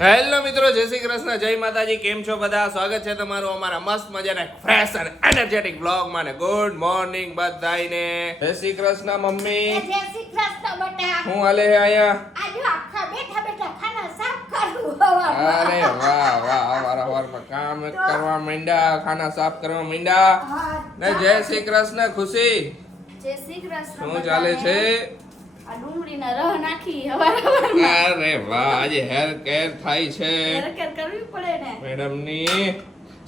Hello મિત્રો, જય શ્રી કૃષ્ણ, જય માતાજી. કેમ છો બધા? સ્વાગત છે તમારું અમારા મસ્ત મજાના ફ્રેશ અને એનર્જેટિક વ્લોગમાં ને ગુડ મોર્નિંગ બધાઈને. જય શ્રી કૃષ્ણ મમ્મી. જય શ્રી કૃષ્ણ બેટા. હું હાલે હે આયા? આજે આખા બેઠા બેઠા ખાના સાફ કરું. અરે વાહ વાહ, વારંવાર કામ કરવા માંડ્યા, ખાના સાફ કરવા માંડ્યા. ને જય શ્રી કૃષ્ણ ખુશી. જય શ્રી કૃષ્ણ. શું ચાલે છે? આ ડુંગળીના રહ નાખી હવારમાં. અરે વાહ, આજે હેર કેર થાય છે કેર કરવી પડે ને મેડમ ની.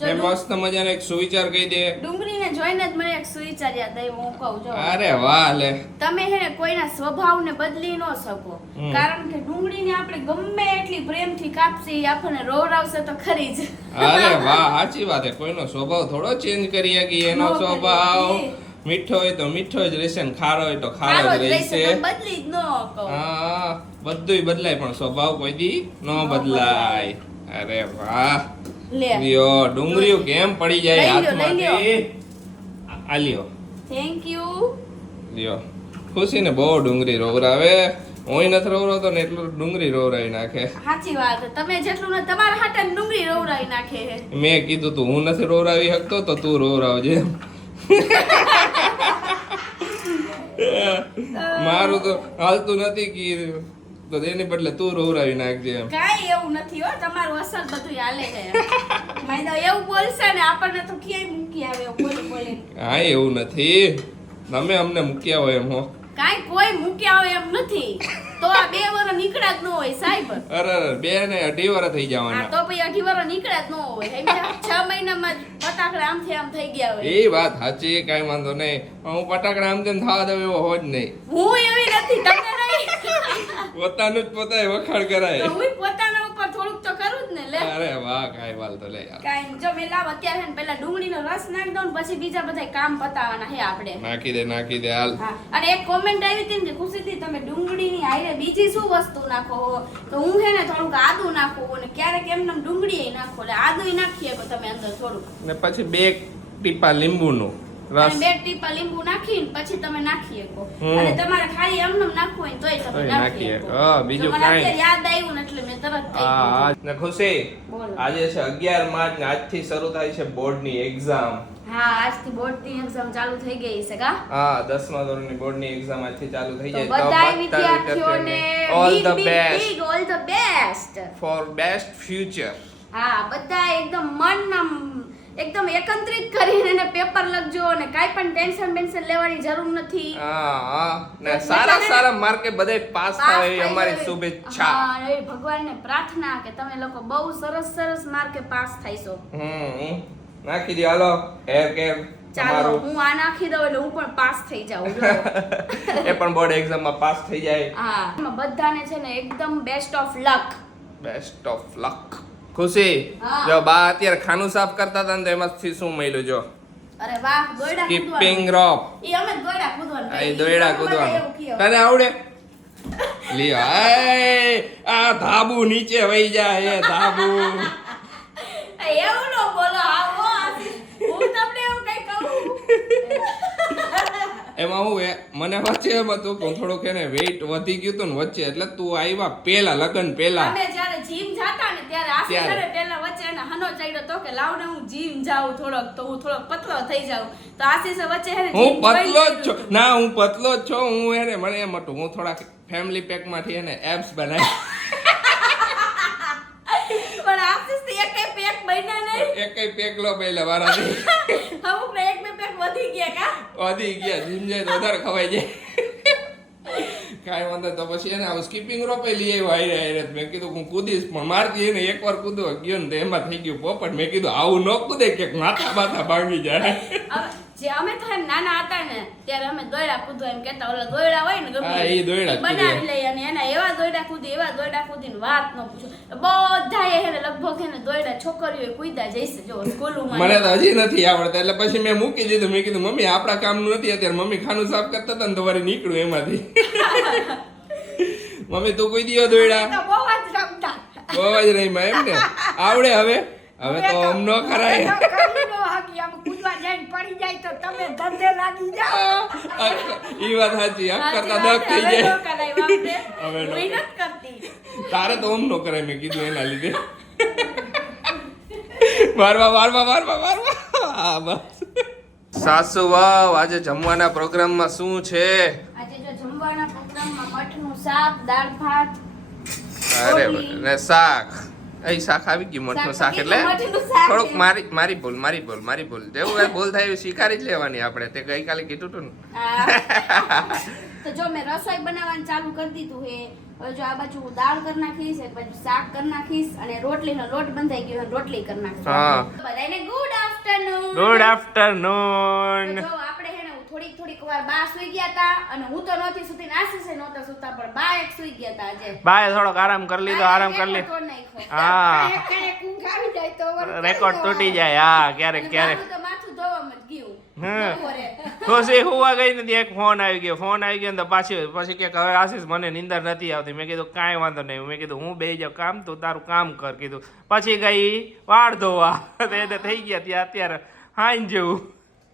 ને મસ્ત મજાનો એક સુવિચાર કહી દે. ડુંગળીને જોઈને જ મને એક સુવિચાર યાદ આવ્યો. હું કહું જો, અરે વાહ લે. તમે હે ને કોઈના સ્વભાવને બદલી ન શકો. કારણ કે ડુંગળીને આપણે ગમે એટલી પ્રેમથી કાપસી, આપણને રોવરાવશે તો ખરી જ. અરે વાહ, સાચી વાત છે. કોઈનો સ્વભાવ થોડો ચેન્જ કરી શકી. એનો સ્વભાવ મીઠો હોય તો મીઠો જ રહેશે ને ખારો હોય તો ખારો જ રહેશે. બદલી જ ન કહો. હા, બધુંય બદલાય પણ સ્વભાવ કોઈ દી ન બદલાય. અરે વાહ લે લ્યો, ડુંગળીઓ કેમ પડી જાય લઈ લ્યો, હાથમાંથી. આ લ્યો થેન્ક યુ. લ્યો. ખુશીને બહુ ડુંગળી રોવરાવે. હું નથી રોવરાવતો ને એટલું ડુંગળી રોવરાવી નાખે. સાચી વાત. તમે જેટલું ને તમારા હાટે ડુંગળી રોવરાવી નાખે છે. મેં કીધું તું હું નથી રોવરાવી શકતો તો તું રોવરાવજે. મારું તો હાલતું નથી કીધું તો એની બદલે તું રોવરાવી નાખજે એમ. કાઈ એવું નથી હો, તમારું અસલ બધું હાલે છે. માઈનો એવું બોલશે ને આપણને તો ક્યાંય મૂકી આવે એવું બોલી બોલીને. હા, એવું નથી. તમે અમને મૂક્યા હોય એમ હો. કાઈ કોઈ મૂક્યા હોય એમ નથી. તો આ 2 વર્ષ નીકળ્યા જ ન હોય સાહેબ. અરે 2 ને 2.5 વર્ષ થઈ આ જવાના. તો પછી 2.5 વર્ષ નીકળ્યા જ ન હોય. સમજ્યા? 6 મહિનામાં જ ફટાકડા આમથી આમ થઈ ગયા હોય. એ વાત સાચી, કાઈ વાંધો નહીં. હું ફટાકડા આમ તેમ થવા દઉં એવો હોય જ નહીં. હું એવી નથી, તમે નહીં. પોતાનું જ પોતાએ વખાણ કરાય. તો હું પોતાના ઉપર થોડુંક તો કરું જ ને. લે અરે વાહ, કાઈ વાલ તો લે યાર. કાઈ જો મેં લાવ અત્યારે હે ને પેલા ડુંગળીનો રસ નાખી દઉં ને પછી બીજા બધા કામ પતાવવાના હે આપણે. નાખી દે હાલ. હા, અને એક કોમેન્ટ આવી હતી ને ખુશીથી, તમે ડુંગળીની હારે બીજી શું વસ્તુ નાખો? તો હું હે ને થોડુંક આદુ નાખું અને ક્યારેક એમને ડુંગળી નાખો. એટલે આદુય નાખીએ તો તમે અંદર થોડુંક, ને પછી 2 ટીપા લીંબુનું રસ. અને 2 ટીપા લીંબુ નાખીને પછી તમે નાખી શકો. અને તમારે ખાલી એમને નાખવું હોય ને તોય તમે તોય નાખી નાખીએ. શકો. હા, બીજું તો મને કાંઈ. અત્યારે યાદ આવ્યું ને એટલે મેં તરત થઈ ગયું. હા, ને ખુશી, બોલો. આજે છે 11 માર્ચ ને આજથી શરૂ થાય છે બોર્ડની એક્ઝામ. હા, આજથી બોર્ડની એક્ઝામ ચાલુ થઈ ગઈ છે કા? હા, 10મા ધોરણની બોર્ડની એક્ઝામ આજથી ચાલુ થઈ તો જાય. બધાય વિદ્યાર્થીઓને all the best big all the best. For best future. હા, બધા એકદમ મન એકદમ એકત્રિત કરીને એને પેપર લખજો અને કાઈ પણ ટેન્શન લેવાની જરૂર નથી. હા, ને સારા માર્કે બધાય પાસ થાય એવી અમારી શુભેચ્છા. હા, એ ભગવાનને પ્રાર્થના કે તમે લોકો બહુ સરસ માર્કે પાસ થાયશો. નાખી દે હાલો હેર કેર ચાલો, તમારું. હું આ નાખી દઉં એટલે હું પણ પાસ થઈ જાઉં. એ પણ બોર્ડ એક્ઝામમાં પાસ થઈ જાય. હા, એમાં બધાને છે ને એકદમ best of luck. Best of luck. ખુશી, હા. જો બા અત્યારે ખાનું સાફ કરતા હતા ને તો એમાંથી શું મળ્યું જો? અરે વાહ, દોયડા સ્કીપિંગ રોપ. ઈ અમે દોયડા કૂદવાનું આ કહીએ. દોયડા એવું કૂદવાનું કીયો. તને આવડે? લ્યો, આ ધાબુ નીચે વહી જાય. એ ધાબુ એવું નો બોલો. આવો હું તમને એવું કઈ કહું. એમાં હું મને વચ્ચે એમ હતું કે થોડુંક એને વેઇટ વધી ગયું હતું ને વચ્ચે, એટલે તું આવ્યા પેલા લગન પેલા. અમે જ્યારે જીમ જાતા ને ત્યારે આશીષે પેલા વચ્ચે એને હનો ચાડ્યો તો કે લાવ ને હું જીમ જાઉં થોડોક, તો હું થોડોક પતલો થઈ જાઉં. તો આશીષે વચ્ચે હે ને હું gym પતલો join જ છું. ના, હું પતલો જ છું. હું એને મને એમ હતું હું થોડાક ફેમિલી પેક માંથી એને એબ્સ બનાવી. પણ આશીષ થી એકેય પેક બન્યા નહીં. એકેય પેક લો પહેલા વારાથી. અમુક ને એક બે પેક વધી ગયા કા? વધી ગયા. જીમ જાય તો વધારે ખવાઈ જાય. કાંઈ વાંધો. તો પછી એને આવું સ્કીપિંગ રોપે લઈ આવ્યો હારે. મેં કીધું હું કૂદીશ, પણ મારતી એને એકવાર કૂદવા ગયો ને તો એમાં થઈ ગયું પોપટ. મેં કીધું આવું ન કૂદે કે માથા બાથા ભાંગી જાય. જે અમે તો એમ નાના હતા ને ત્યારે અમે દોયડા કૂદવા એમ કહેતા. ઓલા દોયડા હોય ને હા, ઈ દોયડા ઈ બનાવી લઈએ અને એના એવા દોયડા કૂદીને વાત ન પૂછો. બધાએ એને લગભગ એને દોયડા છોકરીઓએ કૂદ્યા જઈશે જો સ્કૂલમાં. મને તો હજી નથી આવડતા, એટલે પછી મેં મૂકી દીધું. મેં કીધું મમ્મી આપણા કામનું નથી અત્યારે. મમ્મી ખાનું સાફ કરતા હતા ને તો વારે નીકળું એમાંથી. મમ્મી તું કોઈ દિયો દોયડા? તો બહુ જ રમતા. બહુ જ રહી માં એમ ને. આવડે હવે તો અમ ન કરાય. કૂદવા જઈને પડી જાય તો તમે ધંધે લાગી જાઓ. ઈ વાત સાચી. કરતા દક થઈ જાય. હવે નો કરાય. હવે નો. મહેનત કરતી. તારે તો ઓમ નો કરાય મેં કીધું એના લીધે મારવા હા બસ સાસુ વાવ આજે જમવાના પ્રોગ્રામમાં શું છે આજે જો જમવાના પ્રોગ્રામમાં મઠનું શાક દાળ ભાત અરે રોટલી. ને શાક અહીં શાક આવી ગયું મઠનું શાક એટલે મઠનું શાક થોડુંક છે. મારી ભૂલ જેવું કઈ ભૂલ થાય એવું સ્વીકારી જ લેવાની આપણે તે ગઈકાલે કીધું હતું ને તો જો મેં રસોઈ બનાવવાનું ચાલુ કરી દીધું હે હવે જો આ બાજુ હું દાળ કરી નાખીશ એક બાજુ શાક કરી નાખીશ અને રોટલીનો લોટ બંધાઈ ગયો છે, રોટલી કરી નાખીશ હા. બધાને ગુડ આફ્ટરનૂન ગુડ આફ્ટરનૂન જો આપણે હે ને થોડીક વાર બા સુઈ ગયા હતા અને હું તો નહોતી સુતી આશીષે નહોતા સુતા પણ બા એક સુઈ ગયા હતા આજે બાય થોડોક આરામ કરી લીધો આરામ કરી લીધો હા ક્યારેક ઊંઘ આવી જાય તો વળી રેકોર્ડ તૂટી જાય હા ક્યારેક અને ક્યારેક મારું તો માથું ધોવામાં જ ગયું હમ. બપોરે. ખુશી હુવા ગઈ નથી એક ફોન આવી ગયો ને તો પછી કે હવે આશીષ મને નીંદર નથી આવતી મેં કીધું કાંઈ વાંધો નહીં મેં કીધું હું બેહી જાઉં કામ તું તારું કામ કર કીધું પછી ગઈ વાળ ધોવા તો એને થઈ ગયા ત્યાં અત્યારે હાઈન જેવું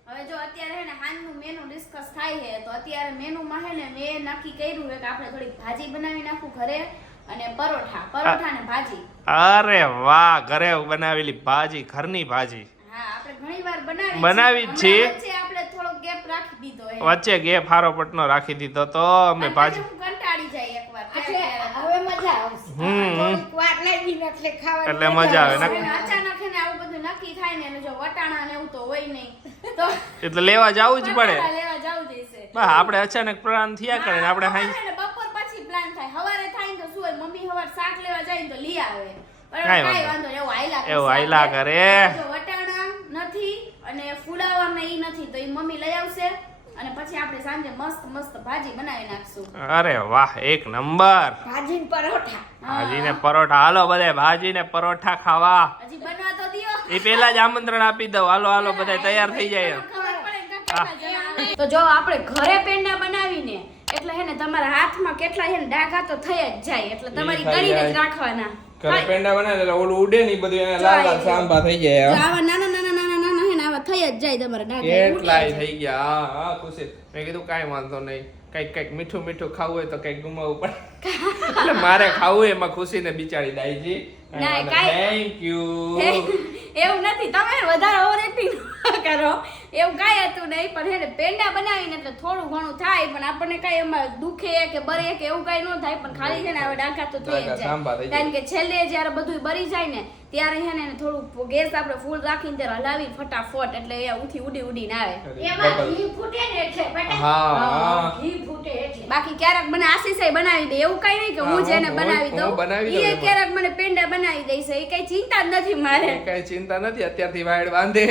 હવે જો અત્યારે હે ને હાંજનું મેનુ ડિસ્કસ થાય છે તો અત્યારે મેનુમાં હે ને મેં નક્કી કર્યું છે કે આપણે થોડીક ભાજી બનાવી નાખું ઘરે અને પરોઠા ને ભાજી અરે વાહ ઘરે બનાવેલી ભાજી ઘરની ભાજી હા આપણે ઘણીવાર બનાવી જ છીએ. હમણાં વચ્ચે આપણે થોડો ગેપ રાખી દીધો છે વચ્ચે ગેપ હારો પટનો રાખી દીધો તો અમે અને ભાજી પછી હું કંટાળી જાય એકવાર એટલે હવે મજા આવશે થોડીક વાર લાગી ને એટલે ખાવાની એટલે મજા આવે અને અચાનક હે ને આવું બધું નક્કી થાય ને અને જો વટાણા ને એવું તો હોય નહીં તો એટલે લેવા જવું જ પડે વટાણા લેવા જાવું જઈશે બસ આપણે અચાનક પ્લાન થયા કરે ને આપણે હાઈ હા, બપોર પછી પ્લાન થાય હવારે થાય ને તો શું હોય મમ્મી હવાર શાક લેવા જાય ને તો લઈ આવે પણ કાંઈ કાંઈ વાંધો વાંધો નહીં, એવું હાયલા એવું હાયલા કરે. જો વટાણા નથી અને ફુલાવર ને ઈ નથી તો ઈ મમ્મી લઈ આવશે અને પછી આપણે સાંજે મસ્ત ભાજી બનાવી નાખશું અરે વાહ એક નંબર ભાજી ને પરોઠા ભાજી ને પરોઠા હાલો બધે ભાજી ને પરોઠા ખાવા હજી બનવા તો દિયો એ પેલા જ આમંત્રણ આપી દઉં હાલો બધા તૈયાર થઈ જાય ખબર પડે ને કેટલા જણા આવે. તો જો આપણે ઘરે પેંડા બનાવીને એટલે હે ને તમારા હાથમાં કેટલા હે ને ડાઘા તો થઈ જ જાય એટલે તમારી થઈ કરીને જ જાય. રાખવાના ઘરે પેંડા બનાવે એટલે ઓલું ઉડે નહીં બધું એને લાલ સાંભા થઈ જો જાય આવા નાના હે ને આવા થઈ જ જાય તમારા ડાઘા કેટલાય થઈ ગયા હા ખુશી મેં કીધું કાંઈ વાંધો નહીં કઈક મીઠું ખાવું હોય તો કઈક ગુમાવવું પડે એટલે મારે ખાવું એમાં ખુશીને બિચારી દાઈજી ના, કાંઈ- થેન્ક યુ એવું નથી તમે વધારે ઓવર એક્ટિંગ કરો એવું કાંઈ હતું નહીં પણ હે ને પેંડા બનાવીને એટલે થોડું ઘણું થાય પણ આપણને કાંઈ એમાં દુખે કે બરે કે એવું કાંઈ ન થાય પણ ખાલી છે ને હવે ડાઘા તો થઈ જ ડાઘા સાંભા થઈ જાય જાય. કારણ કે છેલ્લે જ્યારે બધું બરી જાય ને ત્યારે હે ને થોડું ગેસ આપણે ફૂલ રાખીને ત્યારે હલાવી ફટાફટ એટલે એ ઉડીને આવે એમાં ઘી ફૂટે ને એટલે બટાકા હા ઘી ફૂટે એટલે બાકી ક્યારેક મને આશીષે બનાવી દે એવું કઈ નહીં કે હું હા, જેને હું બનાવી દઉં બનાવી દઉં એ એમાં. ક્યારેક મને પેંડા બનાવી દઈશ એ કઈ ચિંતા જ નથી મારે કઈ ચિંતા નથી અત્યારથી વાયડ બાંધે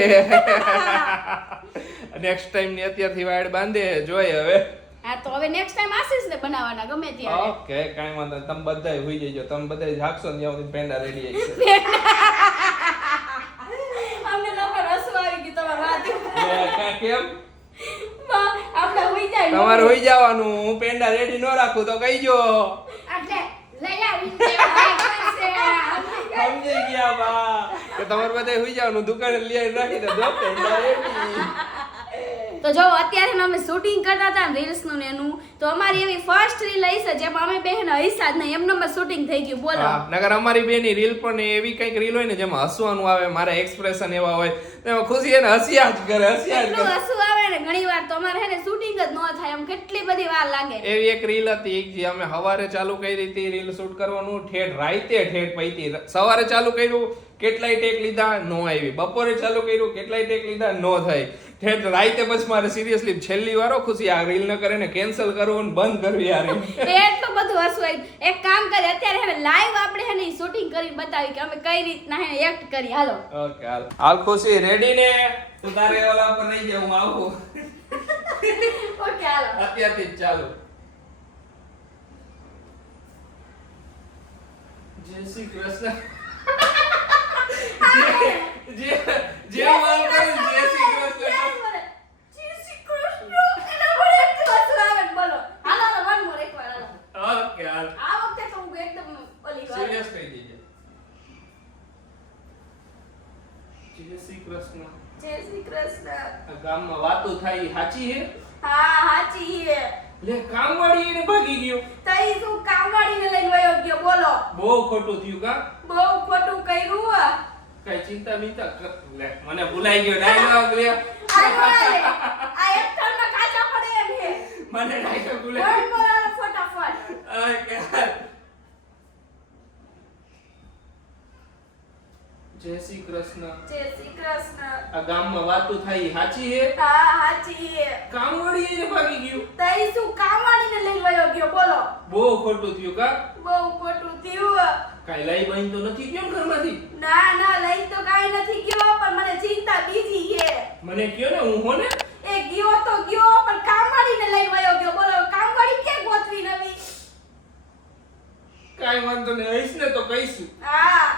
નેક્સ્ટ ટાઈમ ની અત્યારથી વાયડ બાંધે જોઈએ હવે હા તો હવે નેક્સ્ટ ટાઈમ આશીષ ને બનાવવાના ગમે ત્યારે ઓકે કાંઈ વાંધો નહીં. તમે બધાય હોઈ જજો તમે બધાય જાગશો ને ત્યાં સુધી પેંડા રેડી છે અમને લોકો રસું આવી ગયું તમારે વાત કેમ આપણે હોઈ જાય તમારે હોઈ જવાનું હું પેંડા રેડી ન રાખું તો કહીજો એટલે લઈ આવીને દેવાય છે. સમજી ગયા બા કે તમારે બધાય હોઈ જવાનું દુકાને લઈ આવીને રાખી દો જો પેંડા રેડી તો જો અત્યારે અમે શૂટિંગ કરતા હતા ને રીલ્સ નું ને એનું તો અમારી એવી ફર્સ્ટ રીલ આવી છે જેમાં અમે બેન હૈસા જ નહીં એમનો શૂટિંગ થઈ ગયું બોલો હા, નકર અમારી બેની રીલ પણ એવી કઈક રીલ હોય ને જેમાં હસવાનું આવે મારા એક્સપ્રેશન એવા હોય તેમાં ખુશી એને હસ્યા જ કરે એટલું હસવું આવે ને ઘણી વાર તો અમારે હે ને શૂટિંગ જ ન થાય એમ કેટલી બધી વાર લાગે એવી એક રીલ હતી જે અમે સવારે ચાલુ કરી હતી રીલ શૂટ કરવાનું ઠેઠ રાઈતે પૈતી સવારે ચાલુ કર્યું કેટલાય ટેક લીધા નો આવી બપોરે ચાલુ કર્યું કેટલાય ટેક લીધા નો થઈ ઠેઠ રાઈતે પછી મારે સિરિયસલી છેલ્લી વારો ખુશી આ રીલ ન કરે ને કેન્સલ કરવું ને બંધ કરવી આ રીલ એટલું બધું હસવું આવ્યું એક કામ કરે અત્યારે હે ને લાઈવ આપણે હે ને શૂટિંગ કરી બતાવી કે અમે કઈ રીતના હે એક્ટ કરી હાલો ઓકે હાલ ખુશી રેડી ને તું તારે ઓલા પર નહીં જાઉં હું આવું ઓકે હાલો અત્યારથી જ ચાલુ જય શ્રી કૃષ્ણ જે માલ કરે જય શ્રી કૃષ્ણ ઓકે હાલ સિરિયસ કહી દીજે જય શ્રી કૃષ્ણ આ ગામમાં વાતો થાય ઈ સાચી હે લે કામવાળી એને ભાગી ગયો. તઈ શું કામવાળીને લઈને વયો ગયો બોલો? બહુ ખોટું થયું કા? બહુ ખોટું કર્યું. કઈ ચિંતા બિંતા કર. લે મને ભૂલાઈ ગયો ડાયલોગ લે. આ એક થરમાં કાચા પડે એમ છે. મને ડાયલોગ ભૂલાઈ બોલ બોલ ફટાફટ. અરે કે જય શ્રી કૃષ્ણ. જય શ્રી કૃષ્ણ. આ ગામમાં વાતો થાય સાચી હે? હા હાચી છે. કામવાળી એને ભાગી ગયો. તઈ શું કામવાળીને લઈને વયો ગયો બોલો? બહુ ખોટું થયું કા? બહુ ખોટું થયું. કાઈ લઈ બની તો નથી ગયો ને ઘરમાંથી? ના ના લઈ તો કાઈ નથી ગયો પણ મને ચિંતા બીજી છે. મને કયો ને હું હો ને. એ ગયો તો ગયો પણ કામવાળીને લઈને વયો ગયો બોલો? કામવાળી ક્યાં ગોતવી નવી? કાઈ વાંધો નહીં, હઈશ ને તો કહીશું. હા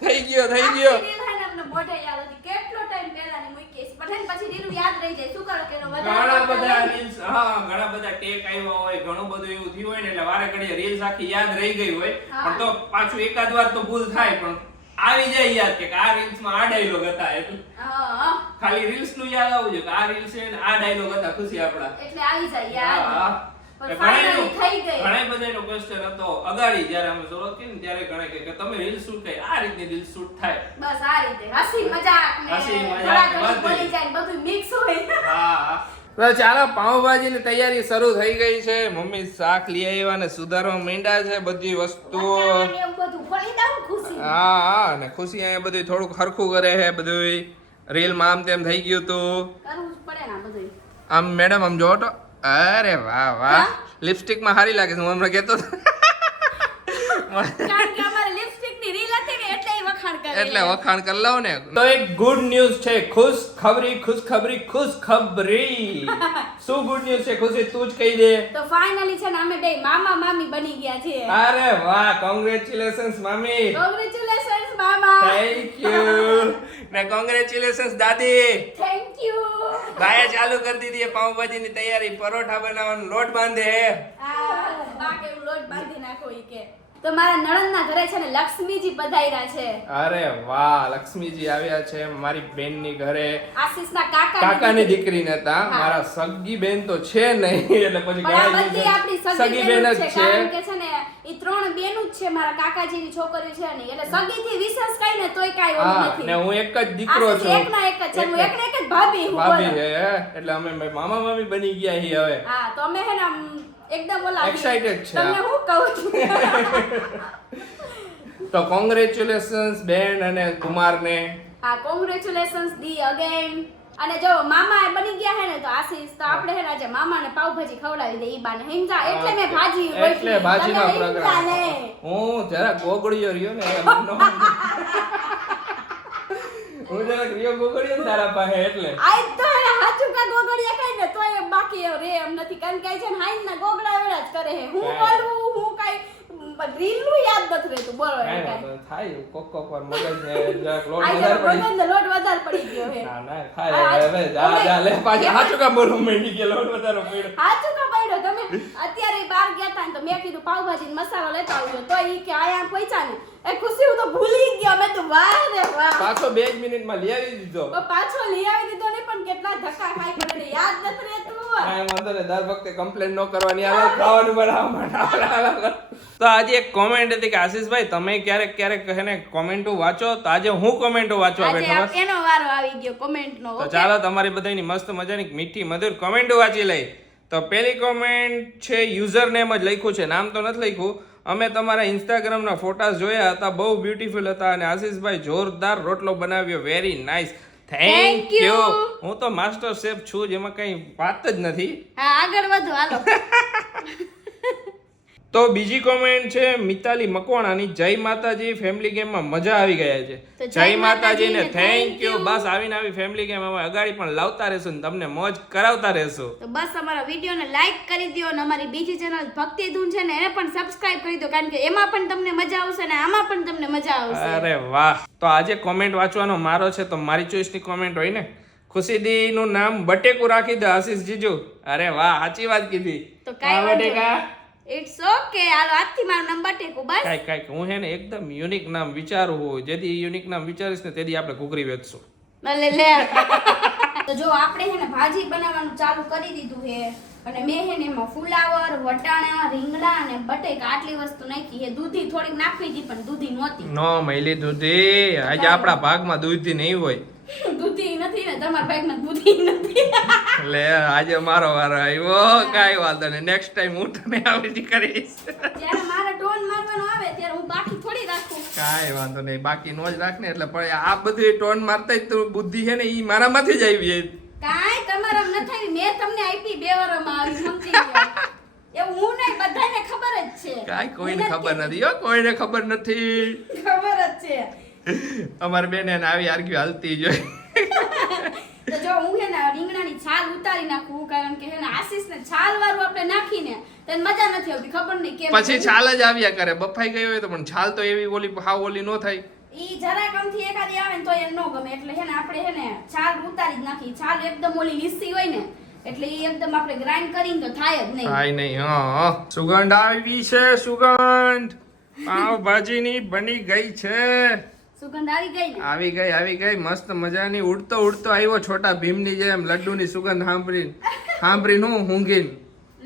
થઈ ગયો થઈ ગયો. આખી રીલ હે ને અમને મોઢે યાદ હતી. કેટલો ટાઈમ પહેલાની મૂકી છે પણ પછી રીલ યાદ રહી જાય. શું કરો કે એનો ઘણા બધા વધારે રીલ્સ, હા ઘણા બધા ટેક આવ્યા હોય, ઘણું બધું એવું થયું હોય ને એટલે વારે ઘડીએ રીલ્સ આખી યાદ રહી ગઈ હોય. હા. પણ તો પાછું એકાદ વાર તો ભૂલ થાય પણ આવી જાય યાદ કે આ રીલ્સ માં આ ડાયલોગ હતા. એટલે હા ખાલી રીલ્સ નું યાદ આવવું જોઈએ કે આ રીલ્સ છે ને આ ડાયલોગ હતા ખુશી આપડા. એટલે આવી જાય યાદ. હા પણ finally થઈ ગઈ. ઘણા બધાનો ક્વેશ્ચન હતો અગાડી જ્યારે અમે શરૂઆત કરી ને ત્યારે ઘણા કહે કે તમે રીલ શૂટ કરી આ રીતની રીલ શૂટ થાય. બસ આ રીતે હસી મજાક ને હસી મજાક થોડા ને ઘણી બધું. બોલી જાય ને બધું મિક્સ હોય. હા તો ચાલો પાવભાજીની તૈયારી શરૂ થઈ ગઈ છે. મમ્મી શાક લઈ આવ્યા ને સુધારવા માંડ્યા છે બધી વસ્તુઓ. વટાણાને એવું બધું ફોડી દઉં ખુશી. હા હા અને ખુશી અહીંયા બધું થોડુંક હરખું કરે છે બધું. રીલમાં આમ તેમ થઈ ગયું તું. કરવું જ પડે ને આ બધું. આમ મેડમ આમ જોવો તો અરે વાહ વાહ હા? લિપસ્ટિક માં સારી લાગે છે હું હમણાં કહેતો હતો. કારણ કે અમારે લિપસ્ટિક ની રીલ હતી ને એટલે ઈ વખાણ કરે. એટલે વખાણ કરી લઉં ને. તો એક ગુડ ન્યૂઝ છે. ખુશ ખબરી શું ગુડ ન્યૂઝ છે ખુશી તું જ કહી દે. તો ફાઇનલી છે ને અમે બે મામા મામી બની ગયા છીએ. અરે વાહ કોંગ્રેચ્યુલેશન્સ મામી. કોંગ્રેચ્યુલેશન્સ મામા. થેન્ક યુ ને કોંગ્રેચ્યુલેશન્સ દાદી. Thank you. ભાઈએ ચાલુ કરી દીધી પાવભાજીની તૈયારી. પરોઠા બનાવવાનો લોટ બાંધે હે. બા કેવું લોટ બાંધી નાખો ઈ કે. તો મારા નણંદના ઘરે છે ને લક્ષ્મીજી પધાર્યા છે. અરે વાહ લક્ષ્મીજી આવ્યા છે મારી બેનની ઘરે. આશીષના કાકાની દીકરી નતા. હા. મારા સગી બેન તો છે નહીં એટલે પછી પણ આ ઘણા બધી આપણી સગી બેન જ છે. કારણ કે છે ને ઈ ત્રણ બેનું જ છે મારા કાકાજીની છોકરીઓ છે ને એટલે સગીથી વિશેષ કઈ ને તોય કાઈ ઓલું હા નથી. ને હું એક જ દીકરો આશીષ છું. એકના એક જ છે. હું એકને એક જ ભાભી હું ભાભી બોલો. છે એટલે અમે મામા મામી બની ગયા છીએ હવે. હા તો અમે હે ને આમ એકદમ ઓલા Excited છે. તમને હું કહું છું. તો કોંગ્રેચ્યુલેશન્સ બેન અને કુમારને. હા કોંગ્રેચ્યુલેશન્સ ધી અગેન. અને જો મામા બની ગયા હે ને તો આશીષ તો આપણે હે ને આજે મામાને પાવભાજી ખવડાવી દે ઈ બાને હિંજા એટલે મેં ભાજી એટલે ભાજીનો તમે પ્રોગ્રામ. હિંજા ને. હું જરા ગોગળિયો રહ્યો ને હું જરા રહ્યો ગોગળિયો ને તારા પાસે એટલે. આજ તો હે હાચું કા ગોગળિયા ખાય ને તોય એમ બાકી રે એમ નથી કારણ કે છે ને હાઈન ના ગોગળા વેળા જ કરે હે. હું બોલવું હું કાઈ રીલનું યાદ નથી રહેતું બોલો કાંઈ એમ વાંધો કાંઈ. નહીં. થાય કોક પર મગજ ને જરાક લોટ આ વધારે પડી. મગજનો લોટ વધારે પડી ગયો હે. ના ના ખાય હવે જા લે પાછી હાચું કામ બોલું મેંડી કે લોટ વધારે પડ્યો. હાચું કા પડ્યો તમે અત્યારે બહાર ગયા તા ને તો મેં કીધું પાવભાજી નો મસાલો લેતા આવજો તો ઈ કે આયા પૈસા ને એ ખુશી હું તો ભૂલી ગયો મેં તો વાહ રે વાહ. પાછો 2 મિનિટમાં લઈ આવી દીધો. તો પાછો લઈ આવી દીધો ને પણ કેટલા ધક્કા ખાઈ પડે યાદ નથી રહેતું. કાંઈ વાંધો નહીં દર વખતે કમ્પ્લેન ન કરવાની આવે ખાવાનું બનાવવા માટે. તો આજે એક કોમેન્ટ હતી કે આશીષભાઈ તમે ક્યારેક ક્યારેક હે ને કોમેન્ટો વાંચો તો આજે હું કોમેન્ટો વાંચવા આજે બેઠો બસ. એનો વારો આવી ગયો કોમેન્ટ નો. તો ચાલો તમારી બધાની મસ્ત મજાની મીઠી મધુર કોમેન્ટો વાંચી લઈ. તો પહેલી કોમેન્ટ છે યુઝર નેમ જ લખ્યું છે નામ તો નથી લખ્યું. અમે તમારા ઇન્સ્ટાગ્રામના ફોટાસ જોયા હતા બહુ બ્યુટીફુલ હતા અને આશીષભાઈ જોરદાર રોટલો બનાવ્યો very nice. Thank Thank you. You. હું તો માસ્ટર શેફ છું જેમાં કઈ વાત જ નથી. હા આગળ વધો હાલો. તો બીજી કોમેન્ટ છે મિતાલી મકવાણાની જય માતાજી ફેમિલી ગેમમાં મજા આવી ગયા છે. તો જય માતાજીને thank થેન્ક યુ. you. બસ આવીને આવી ફેમિલી ગેમ અમે અગાડી પણ લાવતા રહેશું ને તમને મોજ કરાવતા રહેશું. તો બસ અમારા વિડીયોને લાઈક કરી દો અને અમારી બીજી ચેનલ ભક્તિ ધૂન છે ને એને પણ સબસ્ક્રાઇબ કરી દો કારણ કે એમાં પણ તમને મજા આવશે ને આમાં પણ તમને મજા આવશે. અરે વાહ. તો આજે કોમેન્ટ વાંચવાનો મારો છે તો મારી ચોઈસની કોમેન્ટ હોય ને. ખુશીદી નું નામ બટેકુ રાખી દે આશીષ જીજુ. અરે વાહ સાચી વાત કીધી. તો કાંઈ હા, વાંધો બટેકા. ઇટ્સ ઓકે હાલો આજથી મારો નંબર ટેકો બસ. કાંઈક હું હે ને એકદમ યુનિક નામ વિચારું જેથી યુનિક નામ વિચારીશ ને તેથી આપણે ઘૂઘરી વેચશું. લે તો જો આપણે છે ને ભાજી બનાવવાનું ચાલુ કરી દીધું છે અને મેં છે ને એમાં ફુલાવર, વટાણા, રીંગણા અને બટેકા આટલી વસ્તુ નાખી છે. દૂધી થોડીક નાખવી હતી પણ દૂધી નહોતી. નો મૈલી દૂધી આજે આપણા ભાગમાં દૂધી નહીં હોય. દૂધી નથી ને તમારા ભાગમાં દૂધી નથી. લે આજે મારો વારો આવ્યો. કાઈ વાંધો નહીં, નેક્સ્ટ ટાઈમ હું તને આવી કરીશ. જ્યારે મારે ટોન મારવાનો આવે ત્યારે હું બાકી થોડી રાખું. કાઈ વાંધો નહીં, બાકી નો જ રાખ ને. એટલે પણ આ બધું ટોન મારતા જ તો બુદ્ધિ છે ને ઈ મારામાંથી જ આવી. કાઈ તમારામ નથી, મેં તમને આપી 2 વરમાં આવી સમજી ગયો. એવું હું નહીં, બધાને ખબર જ છે. કાઈ કોઈને ખબર નથી હો, કોઈને ખબર નથી. ખબર જ છે. અમાર બેન એને આવી આર્ગ્યુ હાલતી જોઈ. તો જો હું છે ને રીંગણાની છાલ ઉતારી નાખું, કારણ કે છે ને આશીષને છાલ વાળું આપણે નાખીને તો એને મજા નથી આવતી, ખબર નહીં કેમ. પછી છાલ જ આવ્યા કરે, બફાઈ ગઈ હોય તો. પણ છાલ તો એવી ઓલી હાવ ઓલી નો થાય. ઈ જરા કમથી એકાદી આવે ને તો એને નો ગમે. એટલે છે ને આપણે છે ને છાલ ઉતારી જ નાખી. છાલ એકદમ ઓલી લીસી હોય ને એટલે ઈ એકદમ આપણે ગ્રાઇન્ડ કરીને તો થાય જ નહીં. થાય નહીં. હા, સુગંધ આવી છે, સુગંધ પાવભાજીની બની ગઈ છે. સુગંધ આવી ગઈ ને? આવી ગઈ મસ્ત મજાની. ઉડતો આવ્યો છોટા ભીમની જેમ લડ્ડુની સુગંધ સાંભળીને હું ઊંઘીને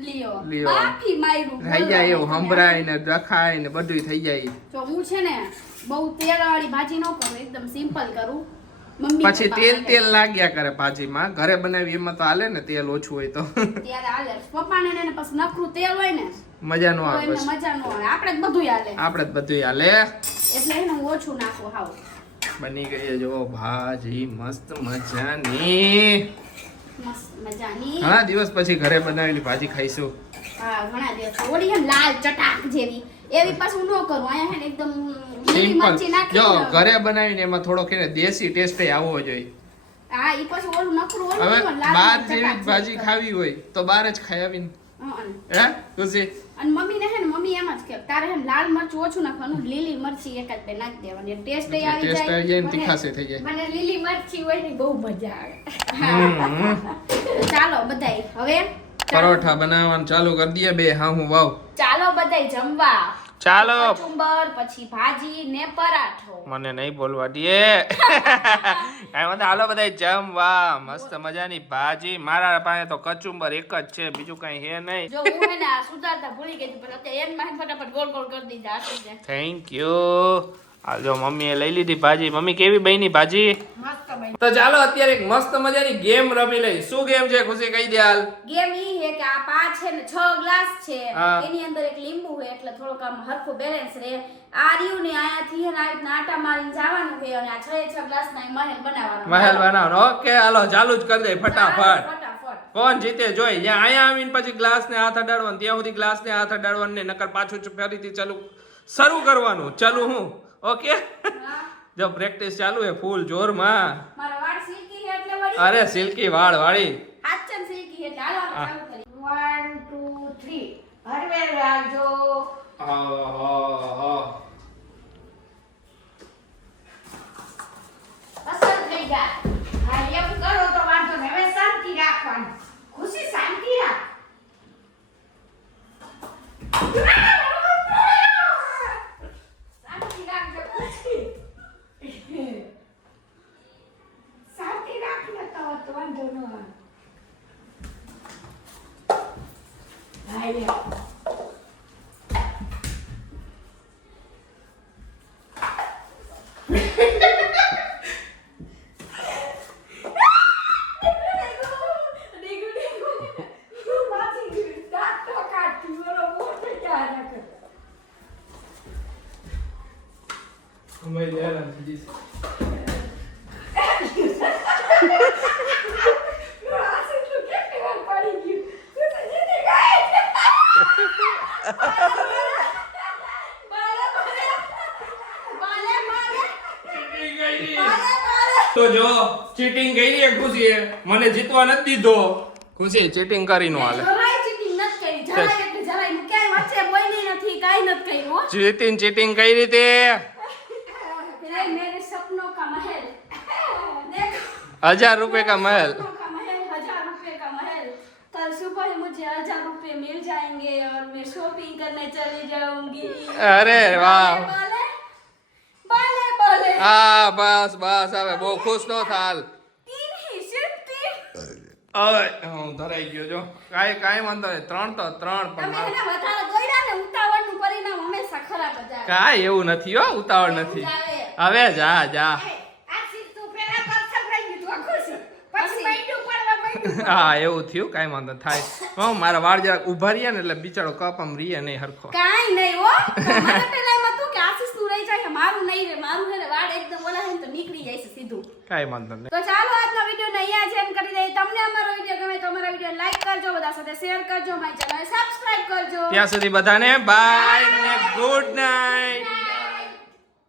લ્યો લ્યો. બાફી માર્યું થઈ જાય એવું, સંભળાય ને રખાય ને બધું થઈ જાય. જો હું છે ને બહુ તેલવાળી ભાજી ન કરું, એકદમ સિમ્પલ કરું. મમ્મી પછી તેલ લાગ્યા કરે ભાજીમાં. ઘરે બનાવી એમાં તો હાલે ને, તેલ ઓછું હોય તો ત્યારે હાલે. પપ્પાને ને પછી નકરું તેલ હોય ને મજા નો તો આવે. એમને પછી મજા ન આવે. આપણે જ બધું હાલે, આપણે જ બધું હાલે. એટલે એને હું ઓછું નાખું. હાવ બની ગઈ જો ભાજી મસ્ત મજાની. મસ્ત મજાની. ઘણા દિવસ પછી ઘરે બનાવેલી ભાજી ખાઈશું. હા, ઘણા દિવસ. ઓલી એમ લાલ ચટાક જેવી એવી પાછું ન કરું. અહીંયા હે ને એકદમ લીલી મરચી સિમ્પલ. નાખી જો ને. ઘરે બનાવીને એમાં થોડોક એને દેશી ટેસ્ટ આવવો જોઈએ. હા, ઈ પાછું ઓલું નકરું ઓલું હવે કેવું લાલ બહાર ચટાક જેવી જેવી ભાજી કરું. ખાવી હોય તો બહાર જ ખાઈ આવીને. હે ખુશી? અને મમ્મીને હે ને મમ્મી એમ જ કે તારે હે ને લાલ મરચું ઓછું નાખવાનું, લીલી મરચી એકાદ બે નાખી દેવાની, ટેસ્ટ આવી ટેસ્ટ આવી જાય ને મને- તીખાશે થઈ જાય. મને લીલી મરચી હોય ને બહુ મજા આવે. હમ. ચાલો બધાય હવે પરોઠા બનાવવાનું ચાલુ કરી દઈએ બે. હા હું વાવ. ચાલો બધાય જમવા. ચાલો. કચુંબર, પછી ભાજી ને પરાઠો. મને નહીં બોલવા દે. કાંઈ વાંધો, હાલો બધા જમવા. મસ્ત મજાની ભાજી. મારા પાસે તો કચુંબર એક જ છે, બીજું કઈ હે નહીં. જો હું હે ને આ સુધારતા ભૂલી ગઈ હતી, પણ અત્યારે એમ ફટાફટ ગોળ ગોળ કરી દીધા આશીષને. Thank you. હાલ જો મમ્મીએ લઈ લીધી ભાજી. મમ્મી કેવી બની ભાજી? મસ્ત બની. તો ચાલો અત્યારે એક મસ્ત મજાની ગેમ રમી લઈ. શું ગેમ છે ખુશી, કહી દે હાલ. ગેમ ઈ હે કે આ 5 છે ને 6 ગ્લાસ છે, હા. એની અંદર એક લીંબુ છે એટલે થોડોક આમ હરખું બેલેન્સ રહે. આ રહ્યું ને આયાથી હે ને આ રીતના આટા મારીને જવાનું છે અને આ 6 ગ્લાસ ના મહેલ બનાવવાનો. મહેલ બનાવવાનો. ઓકે હાલો ચાલુ જ કરી દે ફટાફટ. ફટાફટ. કોણ જીતે જોઈ. જ્યાં અહીંયા આવીને પછી ગ્લાસ ને હાથ અડાડવાનું, ત્યાં સુધી ગ્લાસ ને હાથ અડાડવાનું ને નકર પાછું ફરીથી ચાલુ શરૂ કરવાનું. ચાલુ હું ઓકે. હા. જો પ્રેક્ટિસ ચાલુ હે ફૂલ જોરમાં. મારા વાળ સિલ્કી છે એટલે વળી. અરે સિલ્કી વાળ વાળી. આચન સિલ્કી છે એટલે હાલો આપણે ચાલુ કરીએ. 1 2 3 હરવેર રાખજો. પસંદ થઈ જાય. હા, એવું કરો તો વાંધો નહીં. હવે શાંતિ રાખવાની. ખુશી શાંતિ રાખ. શાંતિ રાખજો ખુશી. શાંતિ રાખને તો વાંધો ન આવે. હા, લ્યો. તો જો ચીટિંગ કરી છે ખુશીએ. મને જીતવા નથી દીધો. ખુશી ચીટિંગ કરી નો હાલે. જરાય cheating નથી કરી. જરાય એટલે જરાય. હું ક્યાંય વચ્ચે બોલી નથી, કાંઈ નથી કર્યું હો. જીતીને ચીટિંગ કરી રીતે. तेरे मेरे सपनों का महल देखो 1000 रुपए का महल. सपनों का महल 1000 रुपए का महल कल सुबह मुझे 1000 रुपए मिल जाएंगे और मैं शॉपिंग करने चली जाऊंगी અરે વાહ. बोले बोले बोले હા બસ બસ હવે બહુ ખુશ નો થાલ. तीन ही सिर्फ 3 હું ધરાઈ ગયો જો કાંઈ વાંધો નહીં 3 તો 3 પણ તમે એને વધારે દોડ્યા ને ઉતાવળનું પરિણામ હંમેશા ખરાબ જ આવે. કાંઈ એવું નથી હો ઉતાવળ નથી હવે જા આ સીટ તું પેલા પરસક રહી ગયું તું ખુશી પછી બૈડું પડવા બૈડું હા એવું થયું કાંઈ વાંધો નહીં, થાય મારા વાળ જરાક ઊભા રહ્યા ને એટલે બિચારો કપ આમ રીએ નહીં હરખો. કાંઈ નહીં હો મને પેલા એમ હતું કે આશીષ નું રહી જાય મારું નહીં રે મારું છે ને વાળ એકદમ ઓલા હે ને તો નીકળી જાય છે સીધું. કાંઈ વાંધો નહીં. તો ચાલો આજનો વિડીયો ને અહીંયા જ એન્ડ કરી દઈએ. તમને અમારો વિડીયો ગમે તો અમારા વિડીયો લાઈક કરજો, બધા સાથે શેર કરજો, મારી ચેનલ સબસ્ક્રાઇબ કરજો. ત્યાં સુધી બધાને બાય ને ગુડ નાઇટ.